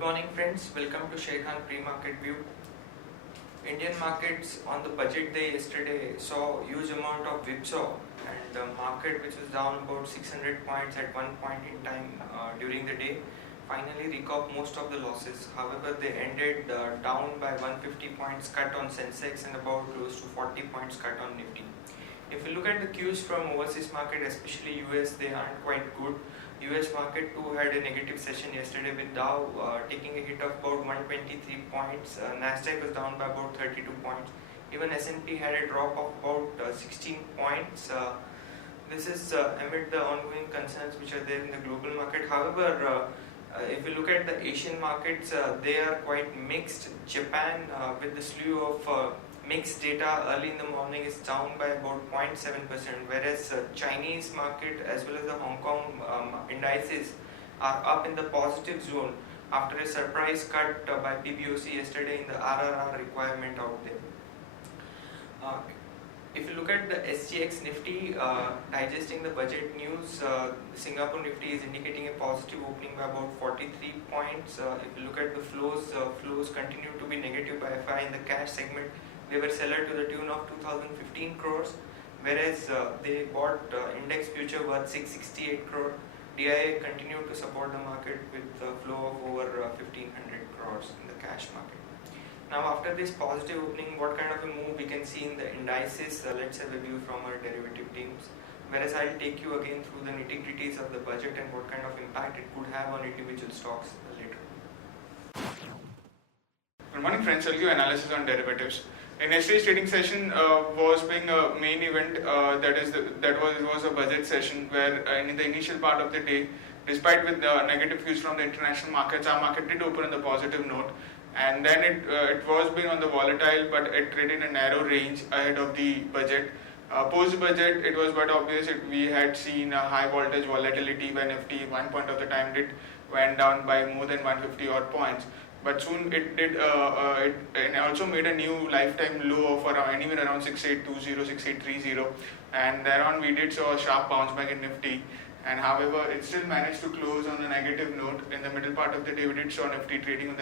Good morning friends, welcome to Sharekhan pre-market view. Indian markets on the budget day yesterday saw huge amount of whipsaw, and the market, which was down about 600 points at one point in time during the day, finally recouped most of the losses. However, they ended down by 150 points cut on Sensex and about close to 40 points cut on Nifty. If you look at the cues from overseas market, especially US, they aren't quite good. US market too had a negative session yesterday with Dow taking a hit of about 123 points. Nasdaq was down by about 32 points. Even S&P had a drop of about 16 points. This is amid the ongoing concerns which are there in the global market. However, if you look at the Asian markets, they are quite mixed. Japan, with the slew of mixed data early in the morning, is down by about 0.7%, whereas Chinese market as well as the Hong Kong indices are up in the positive zone after a surprise cut by PBOC yesterday in the RRR requirement out there. If you look at the SGX Nifty, digesting the budget news, Singapore Nifty is indicating a positive opening by about 43 points. If you look at the flows continue to be negative by FI in the cash segment. They were seller to the tune of 2015 crores, whereas they bought index future worth 668 crore. DIA continued to support the market with a flow of over 1500 crores in the cash market. Now, after this positive opening, what kind of a move we can see in the indices? Let's have a view from our derivative teams. Whereas I'll take you again through the nitty-gritties of the budget and what kind of impact it could have on individual stocks later. Good morning friends, I'll give analysis on derivatives. In yesterday's trading session was being a main event, was a budget session where in the initial part of the day, despite with negative views from the international markets, our market did open on the positive note, and then it was being on the volatile, but it traded in a narrow range ahead of the budget. Post budget, it was quite obvious we had seen a high voltage volatility when Nifty one point of the time went down by more than 150 odd points. But soon it also made a new lifetime low of anywhere around 6820, 6830, and thereon we did saw a sharp bounce back in Nifty. And however, it still managed to close on a negative note. In the middle part of the day, we did saw Nifty trading in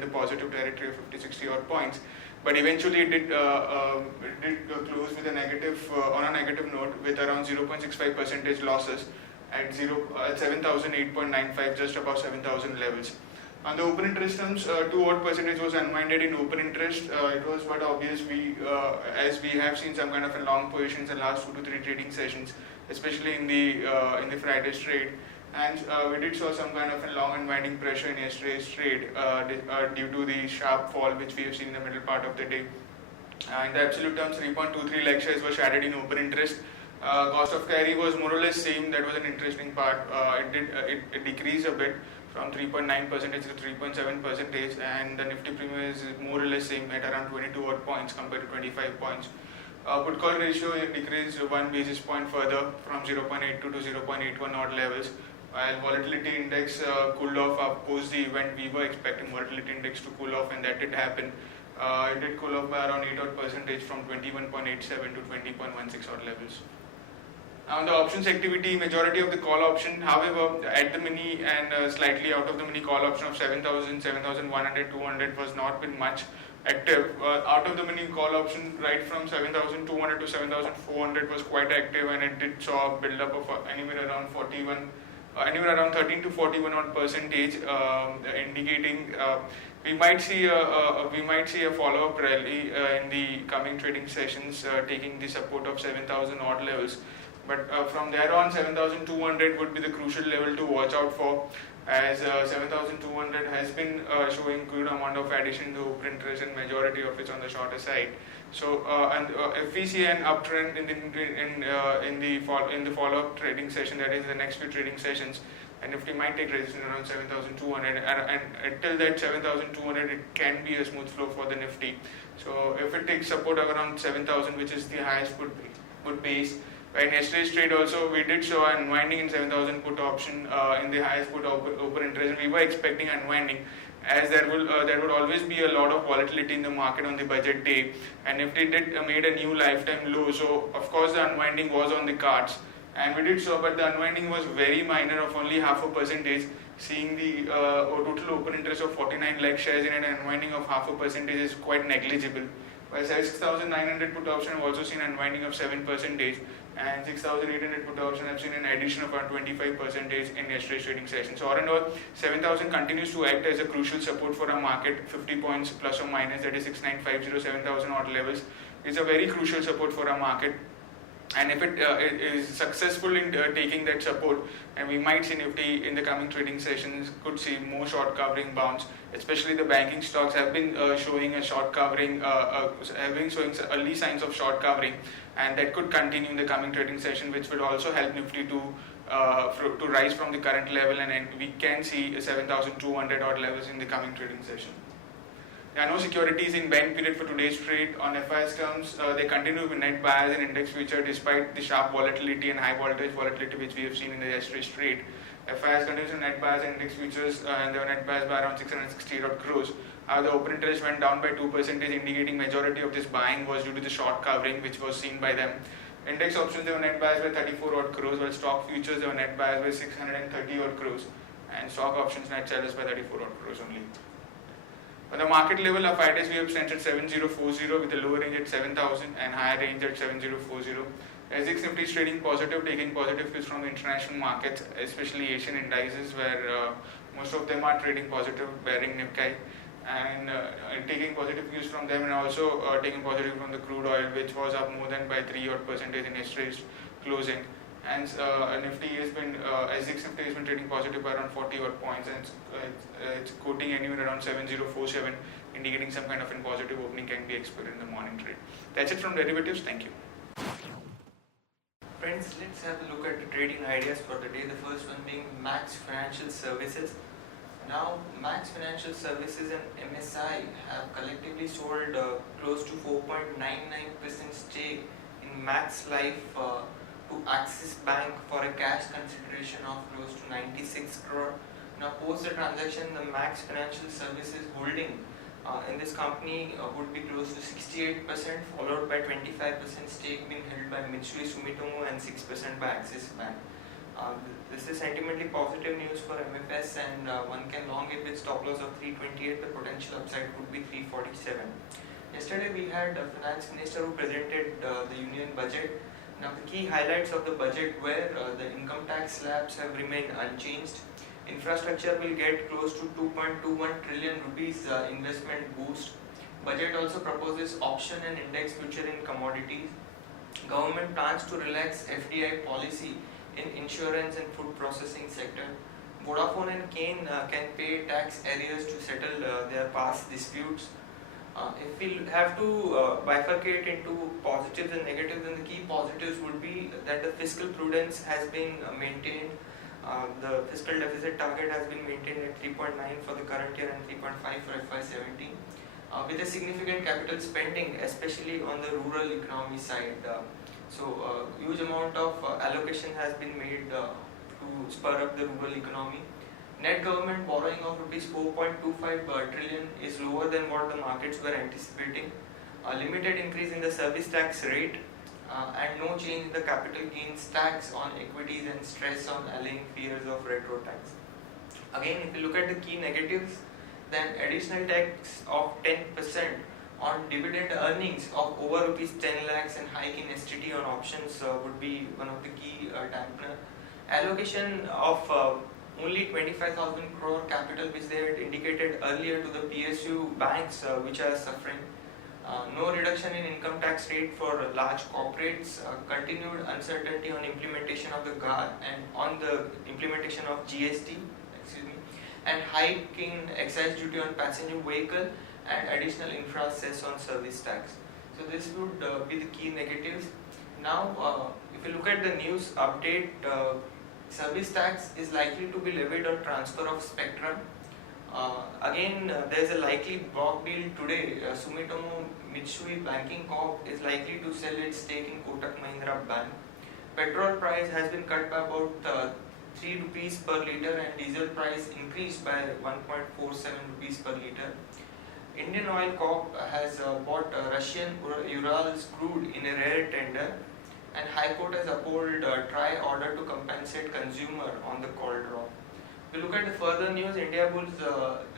the positive territory of 50-60 odd points. But eventually, it did close with on a negative note with around 0.65% losses at 7,008.95, just above 7,000 levels. On the open interest terms, 2 odd percentage was unwinded in open interest. It was quite obvious as we have seen some kind of a long positions in the last 2 to 3 trading sessions, especially in the Friday's trade, and we did saw some kind of a long unwinding pressure in yesterday's trade due to the sharp fall which we have seen in the middle part of the day. In the absolute terms, 3.23 lakh shares were shredded in open interest. Cost of carry was more or less same. That was an interesting part. It decreased a bit from 3.9% to 3.7%, and the Nifty premium is more or less same at around 22 odd points compared to 25 points. Put call ratio decreased 1 basis point further from 0.82 to 0.81 odd levels, while volatility index cooled off post the event. We were expecting volatility index to cool off, and that did happen. It did cool off by around 8 odd percentage from 21.87 to 20.16 odd levels. On the options activity, majority of the call option, however, at the mini and slightly out of the mini call option of 7,000, 7,100, 200 was not been much active. Out of the mini call option, right from 7,200 to 7,400 was quite active, and it did saw a build up of anywhere around 13 to 41 odd percentage, indicating we might see a follow up rally in the coming trading sessions, taking the support of 7,000 odd levels. But from there on, 7,200 would be the crucial level to watch out for, as 7,200 has been showing good amount of addition to open interest, and majority of it's on the shorter side. So, if we see an uptrend in the follow-up trading session, that is the next few trading sessions, and Nifty might take resistance around 7,200, and until that 7,200, it can be a smooth flow for the Nifty. So, if it takes support of around 7,000, which is the highest put base. In yesterday's trade also, we did show unwinding in 7,000 put option in the highest put open interest, and we were expecting unwinding, as there would always be a lot of volatility in the market on the budget day, and if they did made a new lifetime low, so of course the unwinding was on the cards, and we did so, but the unwinding was very minor of only 0.5%, seeing the total open interest of 49 lakh shares in an unwinding of 0.5% is quite negligible. While 6,900 put option have also seen unwinding of 7%, and 6,800 put option have seen an addition of around 25% in yesterday's trading session. So all in all, 7,000 continues to act as a crucial support for our market, 50 points plus or minus, that is 6,950, 7,000 odd levels. It's a very crucial support for our market. And if it is successful in taking that support, and we might see Nifty in the coming trading sessions could see more short covering bounce, especially the banking stocks have been showing a short covering, have been showing early signs of short covering, and that could continue in the coming trading session, which will also help Nifty to rise from the current level, and we can see 7,200 odd levels in the coming trading session. There are no securities in buying period for today's trade. On FIS terms, they continue with net buyers in index future despite the sharp volatility and high voltage volatility which we have seen in the yesterday's trade. FIS continues with net buyers in index futures and they were net buyers by around 660 crores. The open interest went down by 2%, indicating majority of this buying was due to the short covering which was seen by them. Index options, they were net buyers by 34 crores, while stock futures, they were net buyers by 630 crores, and stock options net sellers by 34 crores only. On the market level, our 5 days we have stands at 7040 with a lower range at 7000 and higher range at 7040. SX Nifty is trading positive, taking positive cues from the international markets, especially Asian indices, where most of them are trading positive, bearing Nikkei, and taking positive cues from them, and also taking positive from the crude oil, which was up more than by 3% in yesterday's closing. And Nifty has been, SX Nifty has been trading positive by around 40 odd points, and it's quoting anywhere around 7047, indicating some kind of a positive opening can be expected in the morning trade. That's it from derivatives. Thank you. Friends, let's have a look at the trading ideas for the day. The first one being Max Financial Services. Now, Max Financial Services and MSI have collectively sold close to 4.99% stake in Max Life to Axis Bank for a cash consideration of close to 96 crore. Now, post the transaction, the Max Financial Services holding in this company would be close to 68%, followed by 25% stake being held by Mitsui Sumitomo and 6% by Axis Bank. This is sentimentally positive news for MFS, and one can long it with stop loss of 328. The potential upside would be 347. Yesterday we had a finance minister who presented the union budget. Now, the key highlights of the budget were the income tax slabs have remained unchanged. Infrastructure will get close to 2.21 trillion rupees investment boost. Budget also proposes option and index future in commodities. Government plans to relax FDI policy in insurance and food processing sector. Vodafone and Kane can pay tax arrears to settle their past disputes. If we have to bifurcate into positives and negatives, then the key positives would be that the fiscal prudence has been maintained. The fiscal deficit target has been maintained at 3.9 for the current year and 3.5 for FY17, with a significant capital spending, especially on the rural economy side. So, huge amount of allocation has been made to spur up the rural economy. Net government borrowing of rupees 4.25 trillion is lower than what the markets were anticipating. A limited increase in the service tax rate and no change in the capital gains tax on equities and stress on allaying fears of retro tax. Again, if you look at the key negatives, then additional tax of 10% on dividend earnings of over rupees 10 lakhs and hike in STT on options would be one of the key dampener. Allocation of only 25,000 crore capital which they had indicated earlier to the PSU banks which are suffering. No reduction in income tax rate for large corporates, continued uncertainty on implementation of the GAR and on the implementation of GST, and hike in excise duty on passenger vehicle and additional infra cess on service tax. So this would be the key negatives. Now, if you look at the news update, service tax is likely to be levied on transfer of spectrum. Again, there is a likely block deal today. Sumitomo Mitsui Banking Corp is likely to sell its stake in Kotak Mahindra Bank. Petrol price has been cut by about 3 rupees per litre, and diesel price increased by 1.47 rupees per litre. Indian Oil Corp has bought Russian Urals crude in a rare tender, and High Court has upheld a try order to compensate consumer on the call drop. If you look at the further news, India Bull's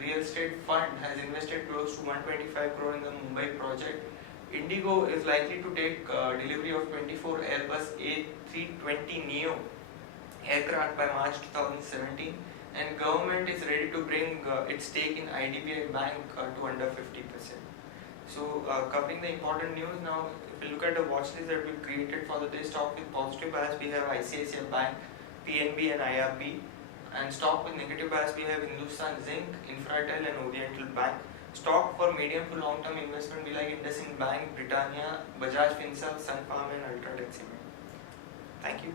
real estate fund has invested close to 125 crore in the Mumbai project. Indigo is likely to take delivery of 24 Airbus A320 Neo aircraft by March 2017, and government is ready to bring its stake in IDBI Bank to under 50%. So, covering the important news now, if you look at the watch list that we created for the day, stock with positive bias we have ICICI Bank, PNB and IRB, and stock with negative bias we have Hindustan Zinc, Infratel and Oriental Bank. Stock for medium to long term investment we like IndusInd Bank, Britannia, Bajaj Finserv, Sun Farm and Ultratech Cement. Thank you.